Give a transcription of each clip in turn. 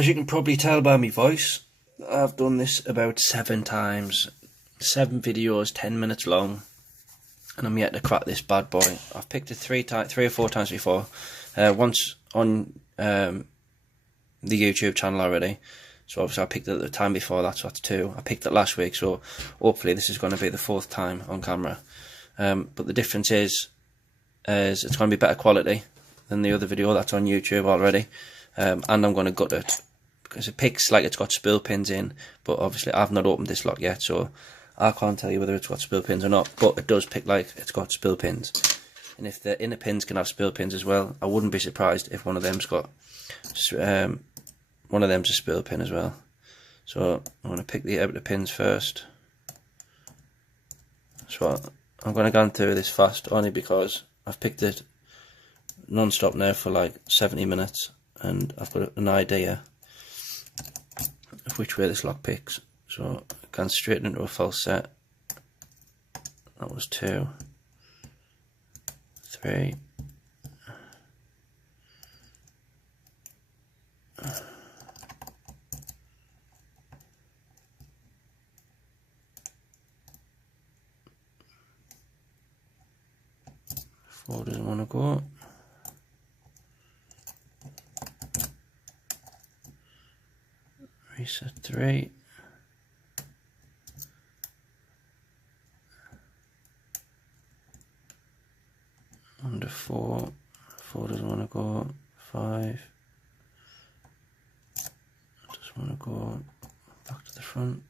as you can probably tell by my voice, I've done this about 7 times. 7 videos, 10 minutes long, and I'm yet to crack this bad boy. I've picked it 3 or 4 times before. Once on the YouTube channel already. So obviously I picked it at the time before that, so that's 2. I picked it last week, so hopefully this is going to be the 4th time on camera. But the difference is it's going to be better quality than the other video that's on YouTube already. And I'm going to gut it, because it picks like it's got spool pins in, but obviously I've not opened this lot yet, so I can't tell you whether it's got spool pins or not, but it does pick like it's got spool pins. And if the inner pins can have spool pins as well, I wouldn't be surprised if one of them's got one of them's a spool pin as well. So I'm going to pick the outer pins first. So I'm going to go through this fast, only because I've picked it non-stop now for like 70 minutes, and I've got an idea of which way this lock picks. So I can straight into a false set. That was 2, 3, 4 doesn't want to go. Reset 3. Under 4. 4 doesn't want to go. 5. Just want to go back to the front.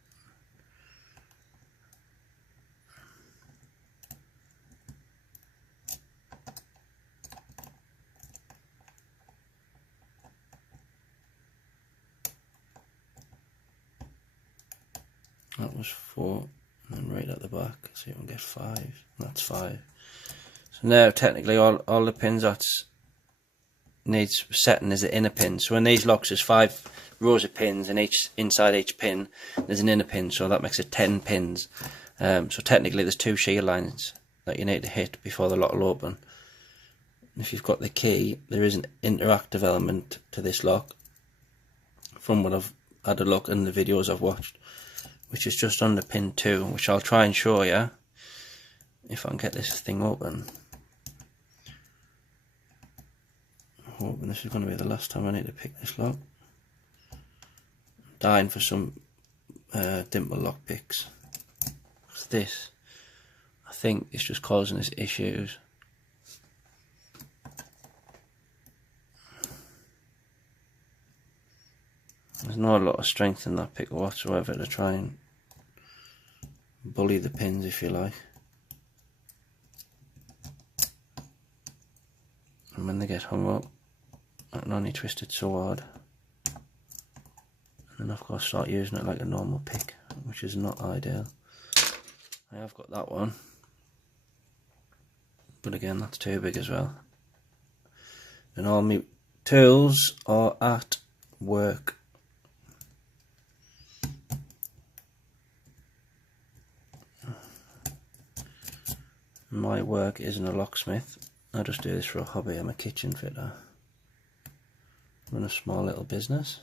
That was 4, and then right at the back, so you can get 5, and that's 5. So now technically all the pins that needs setting is the inner pin. So in these locks there's 5 rows of pins, and inside each pin there's an inner pin, so that makes it 10 pins. So technically there's 2 shear lines that you need to hit before the lock will open. If you've got the key, there is an interactive element to this lock, from what I've had a look in the videos I've watched, which is just under pin 2, which I'll try and show you if I can get this thing open. I'm hoping this is going to be the last time I need to pick this lock. I'm dying for some Dimple lock picks. This, I think, is just causing us issues. There's not a lot of strength in that pick whatsoever to try and bully the pins, if you like. And when they get hung up, I can only twist it so hard. And then I've got to start using it like a normal pick, which is not ideal. I have got that one, but again that's too big as well. And all my tools are at work. My work isn't a locksmith. I just do this for a hobby. I'm a kitchen fitter. I run a small little business,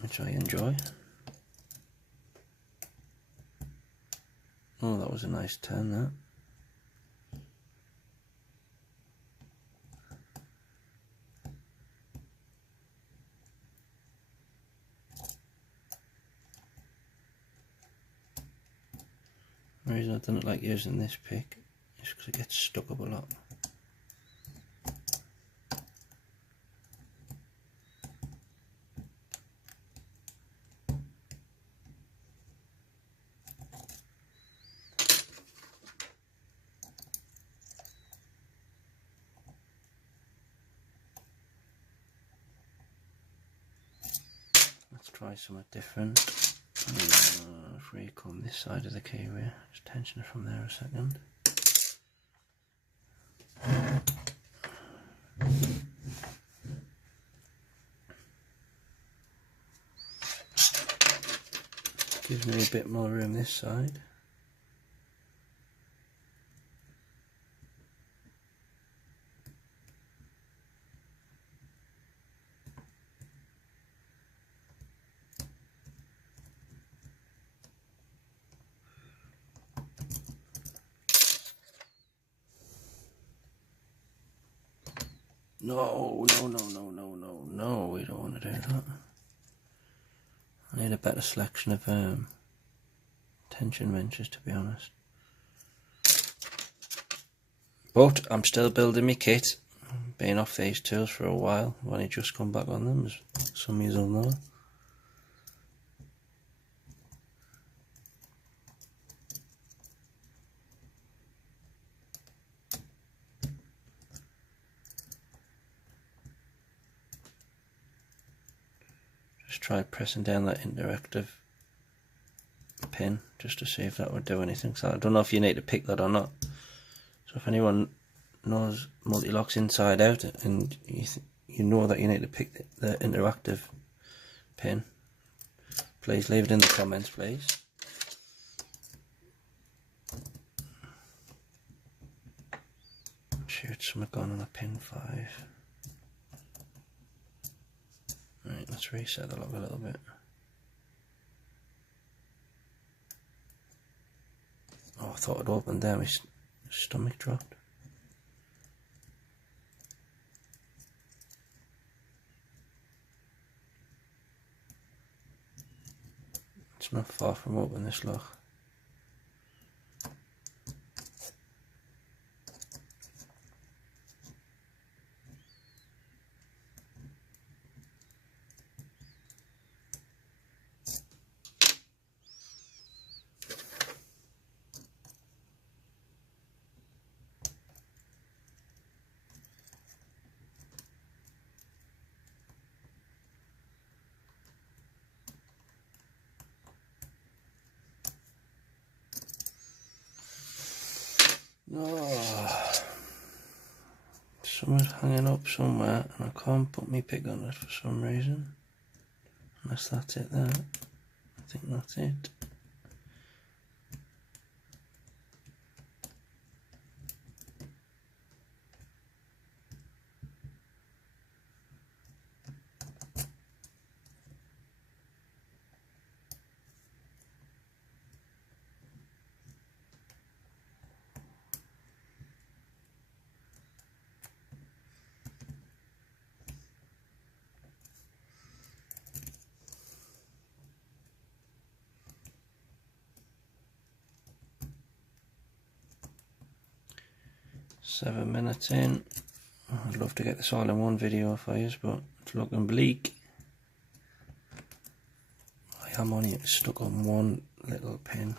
which I enjoy. Oh, that was a nice turn, that. The reason I don't like using this pick is because it gets stuck up a lot. Let's try something different. Recomb this side of the keyway, just tension it from there a second. Gives me a bit more room this side. No, we don't want to do that. I need a better selection of tension wrenches, to be honest. But I'm still building my kit. Been off these tools for a while. I've only just come back on them, as some of you will know. Just try pressing down that interactive pin just to see if that would do anything. So I don't know if you need to pick that or not. So if anyone knows multi-locks inside out and you know that you need to pick the interactive pin, please leave it in the comments, please. Shoot, something gone on a pin 5. Right, let's reset the lock a little bit. Oh, I thought it opened there, my stomach dropped. It's not far from opening this lock. Oh, something's hanging up somewhere and I can't put my pick on it for some reason. Unless that's it there. I think that's it. Seven minutes in. I'd love to get this all in one video for you, but it's looking bleak. I am only stuck on one little pin.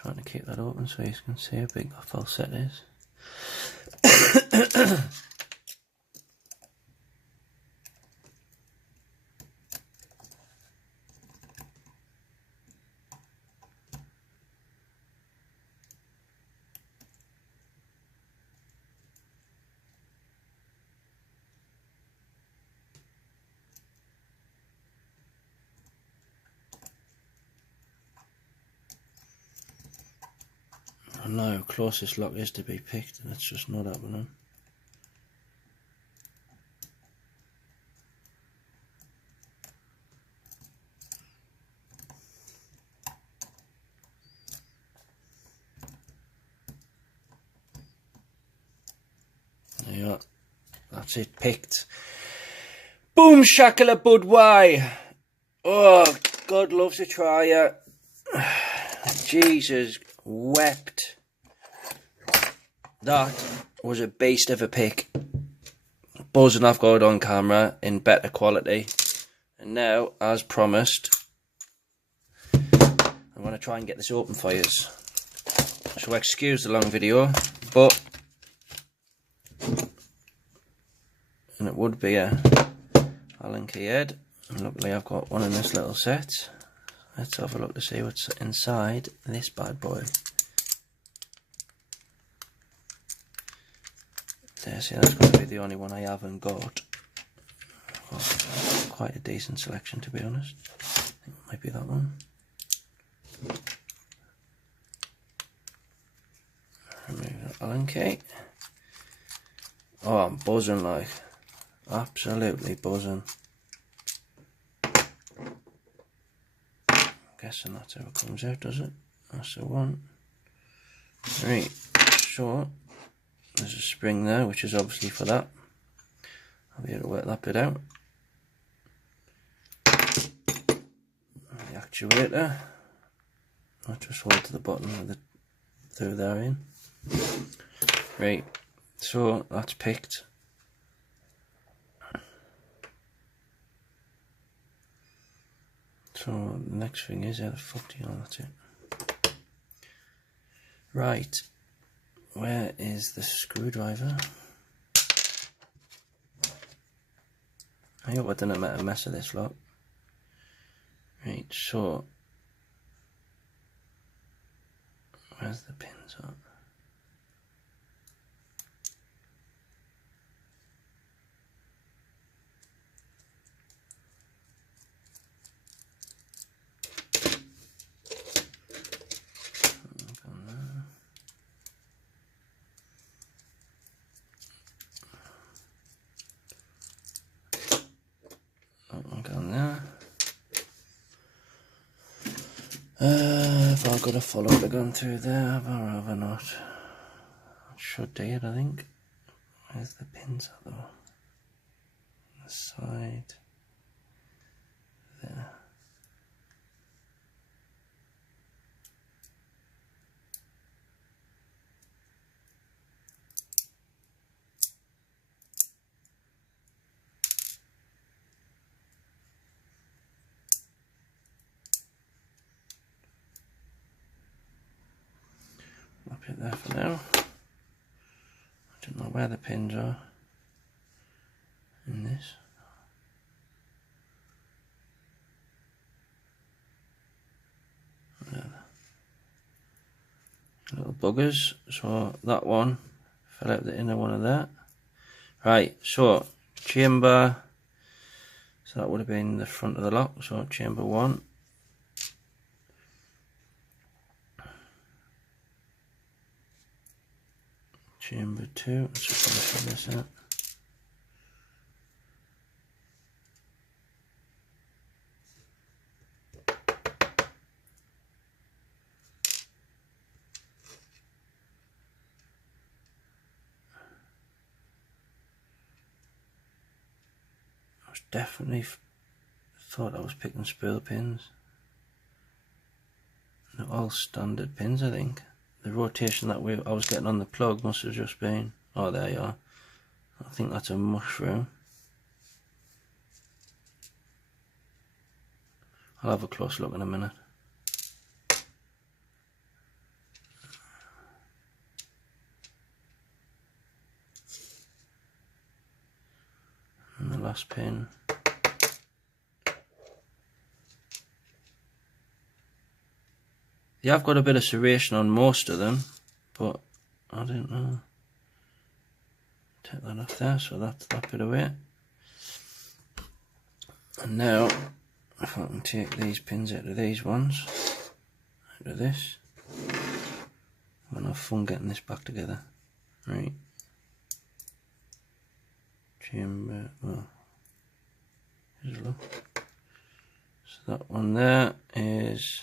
Trying to keep that open so you can see how big that falset is. I know how close this lock is to be picked, and it's just not happening. There you are. That's it, picked. Boom shackala bud why. Oh, God loves a tryer. Jesus wept. That was a beast of a pick. Buzzing I've got it on camera in better quality. And now, as promised, I'm going to try and get this open for you. So excuse the long video, but and it would be a Allen key head. And luckily I've got one in this little set. Let's have a look to see what's inside this bad boy. there. See, that's going to be the only one I haven't got. Oh, quite a decent selection, to be honest. I think it might be that one. Remove that Allen key. Oh, I'm buzzing, like. Absolutely buzzing. Guessing that's how it comes out, does it? That's the one. Right, so there's a spring there, which is obviously for that. I'll be able to work that bit out. The actuator, I'll just hold to the bottom of the through there in. Right, so that's picked. So the next thing is, how the fuck do you know that's it? Right, where is the screwdriver? I hope I didn't make a mess of this lot. Right, so where's the pins at? Have I got to follow the gun through there, have I or have I not? I should do it, I think. Where's the pins at though? On the side. There. I'll put it there for now. I don't know where the pins are in this. There. Little buggers. So that one fell out the inner one of that. Right, so chamber, so that would have been the front of the lock, so chamber 1. Chamber 2, let's just finish this out. I was definitely thought I was picking spool pins. They're all standard pins, I think. The rotation that I was getting on the plug must have just been, oh there you are, I think that's a mushroom. I'll have a close look in a minute. And the last pin. Yeah, I've got a bit of serration on most of them, but I don't know. Take that off there, so that's that bit away. And now, if I can take these pins out of these ones, out of this, I'm gonna have fun getting this back together. Right. Chamber, well, here's a look. So that one there is,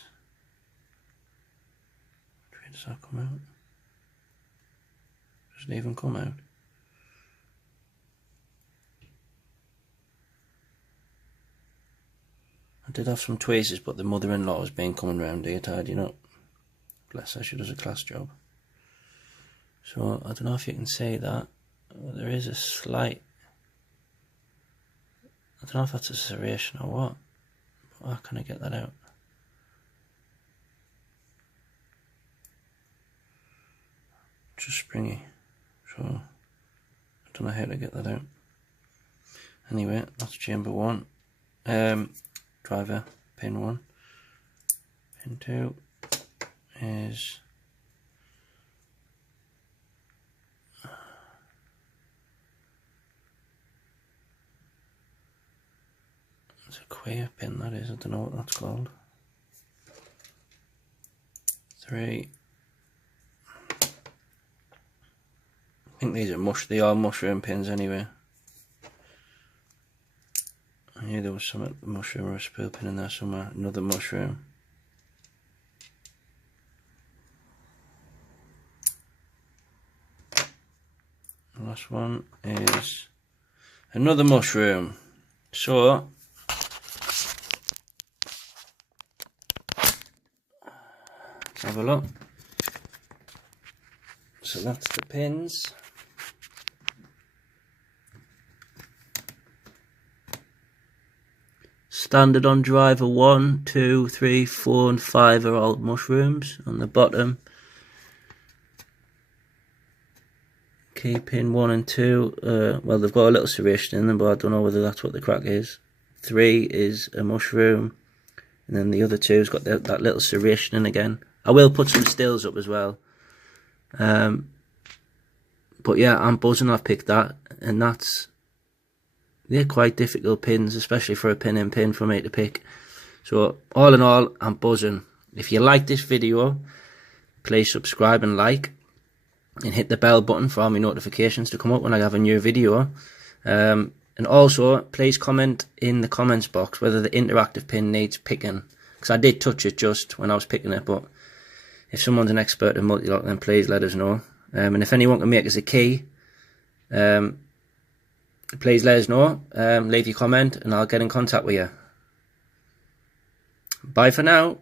where does that come out? Does it even come out? I did have some tweezers, but the mother-in-law has been coming round here tidying up. Bless her, she does a class job. So I don't know if you can see that. There is a slight, I don't know if that's a serration or what, but how can I get that out? Just springy, so I don't know how to get that out. Anyway, that's chamber 1. Driver, pin 1. Pin 2 is It's a queer pin, that is. I don't know what that's called. 3. I think these are they are mushroom pins anyway. I knew there was some mushroom or a spool pin in there somewhere. Another mushroom. The last one is another mushroom. So let's have a look. So that's the pins. Standard on driver 1, 2, 3, 4 and 5 are all mushrooms on the bottom. Key pin 1 and 2, well, they've got a little serration in them, but I don't know whether that's what the crack is. 3 is a mushroom, and then the other 2's got that little serration in again. I will put some stills up as well. But yeah, I'm buzzing I've picked that, and they're quite difficult pins, especially for a pin and pin for me to pick. So all in all, I'm buzzing. If you like this video, please subscribe and like, and hit the bell button for all my notifications to come up when I have a new video. And also, please comment in the comments box whether the interactive pin needs picking, because I did touch it just when I was picking it, but if someone's an expert in multi-lock, then please let us know. And if anyone can make us a key, please let us know. Leave your comment and I'll get in contact with you. Bye for now.